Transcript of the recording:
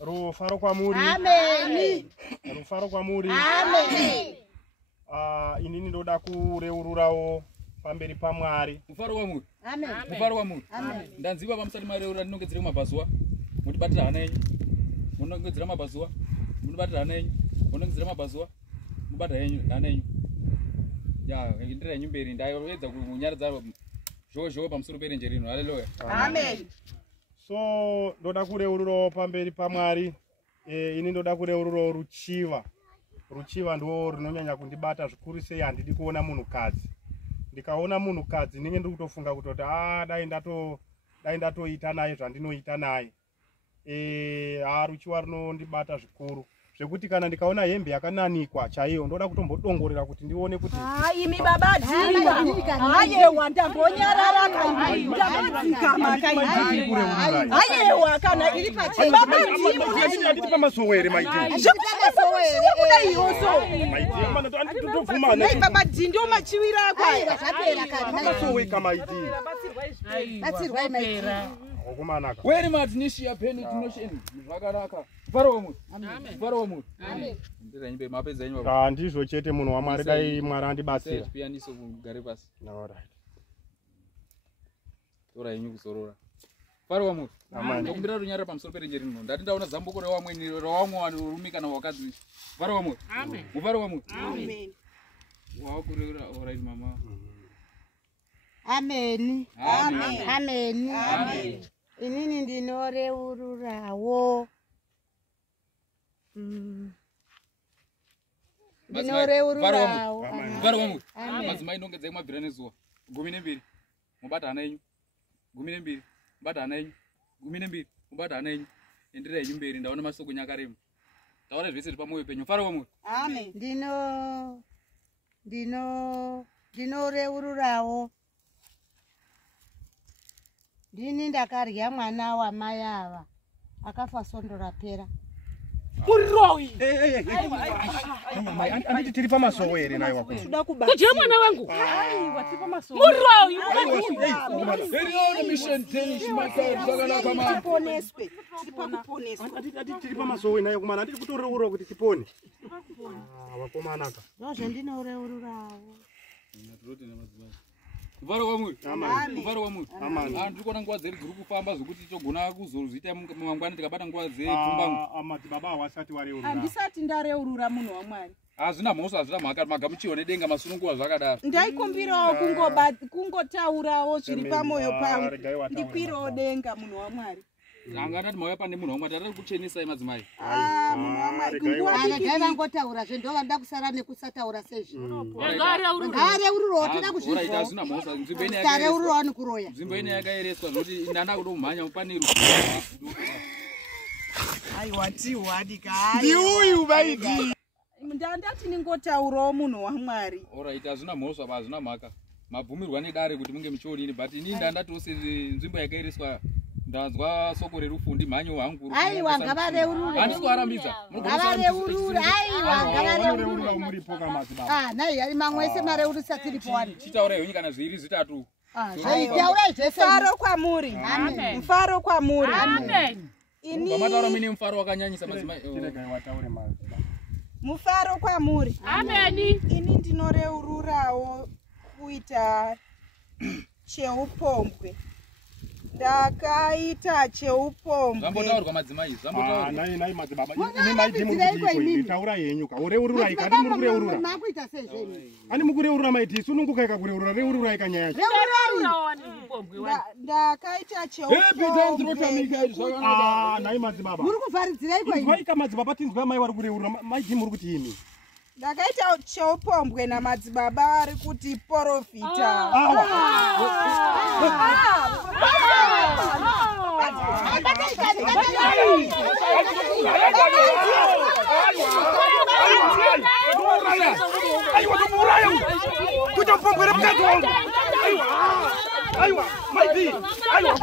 Rufaro kwa muri. Amen. Rufaro kwa muri. Amen. Inini ndoda kureururawo pamberi paMwari. Mufaro wa muri. Amen. Mufaro wa muri. Amen. Ndanziva pamusati mareura ndinongedzera mabhazuwa. Mutibatira hana yenyu. Munongedzera mabhazuwa. Munobatira hana yenyu. Munongedzera mabhazuwa. Mubata hana yenyu. Ya, ndira yenyu mberi ndayoedza kunyaradza zhozho pamusoro perenje rino. Haleluya. Amen. So ndoda kureururawo pamberi paMwari. Ini ndoda kureururawo ruchiva. Ruchiva ndo rinonyanya kundibata zvikuru sei handidi kuona munhukadzi. Ndikaona munhukadzi ndinenge ndiri kutofunga kuti dai ndatoita naye zvandinoita naye. Ruchiva rinondibata zvikuru. Zvekuti kana ndikaona hembe yakananikwa chaiyo ndoda kutombodongorera kuti ndione kuti imi baba dziwa. Ayewa ndambonyarara ndambadzika makaiti. Ayewa kana iri pachena. Baba dziwa nditi pamasowere maiti. Zvokumasowere kudai iwoso. Maiti mana anditotobvuma nei. Baba dzindio machiwira kwa. Zvapera kana. Pamasoweka maiti. Batsirwa maiti. Okumanaka. Where Martinisha penny to notion. Vagaraka. Faro. Amen. Faro. Amen. Ndira nyimbe mapedza yenyu baba. Ndizvo chete munhu waMwari dai Mwari andibatsira. Pianiso kugare pasi. Alright. Tora yenyu kuzorora. Faro mu. Amen. Ndokumbira runyara pamusoro perenje rino. Ndati ndaona zambuko rewamweni rume kana wakadzi. Faro mu. Amen. Mufaro mu. Amen. Wakurera alright mama. Amen. Amen. Amen. Amen. Inini ndinoreururawo. Ndinoreururawo. Faro mu. Madzimai ndongedzai mabvira nezuva. 12. Mubata hana yenyu. 12. Mubata hana yenyu. 12. Mubata hana yenyu. Endera yenyu mberi ndaona masoko nyakarema. Taura zvese pamoyo penyu. Faro mu. Amen. Ndinoreururawo. Ndini ndakarya mwana wamai ava akafa sondo rapera. Muroi. Anditi tiri pamasowere nayo wako. Suda kubata. Kuje mwana wangu. Aiwa tiri pamasowere. Muroi. Eriona mission tennis matter zvakanaka mama. Tiponeswe. Tipakuponeswa. Anditi tiri pamasowere nayo kumana anditi kutoreurura kuti tipone. Wakomanaka. Ndozvo ndinoreururawo. Kuvara kwamuri. Amen. Kuvara kwamuri. Amen. Ndiri kuona nguva dziri kufamba zvokuti togona kuzoziita mangwana tikabata nguva dzepfumbangu. Madzibaba wasati wareurura. Handisati ndareurura munhu waMwari. Hazvina mhosva, hazvina mhaka, magamuchiwa nedenga masununguva zvakadaro. Ndaikumbirawo kungotaurawo zviri pamwoyo pangu. Ndikwirawo denga munhu waMwari. Anga ndati mauya pane munhu waMwari, tatari kuchenesai madzimai. Munhu waMwari. Dai vangotaura zvendo vanoda kusara nekusataura sezvo. Ngareururawo toda kuzvizwa. Hazvina mhosva, nzvimbo ine Tareururawo nekuroya. nzvimbo ine yakaereswa zvokuti ndanda kuda kumhanya pane Aiwa tiwadi kai. Ndiuyu vaiti. Ndandati ningotaurawo munhu waMwari. Alright, hazvina mhosva, hazvina mhaka. Mabvumirwa nedare kuti munge muchiodini, but inini ndandatose nzvimbo yakaereswa. Ndanzwa soko rerufundi mhanyo hangu. Aiwa ngavareurure. Handisi kuarambidza. Ngavareurure. Aiwa ngavareurure. Muripo kamadzibaba. Nai mamwese mareurisa tiripo wani. Chitaurai henyu kana zviri zvitatu. Taurai zvese. Mufaro kwamuri. Amen. Mufaro kwamuri. Amen. Pamataura mine mufaro wakanyanyisa madzimai. Tirega wataure madzibaba. Mufaro kwamuri. Amen. Ini ndinoreururawo kuita cheupombwe. Ndakaita cheupombwe. Zvambotaurwa madzimai, zvambotaurwa. Nai madzibaba. Ini maiti muri taura yenyu ka. Ureurura ikati muri kureurura. Makuita sezveni. Ani mukureurura maiti sununguka ikakureurura reurura ikanyaya. Ndakaita cheupombwe. Nai madzibaba. Muri kuvharidzira iko Inzwai kamadzibaba tinzwa mai vari kureurura maiti muri kuti ini. Ndakaita cheupombwe namadzibaba ari kuti porofita. Aiwa, maiti. Aiwa.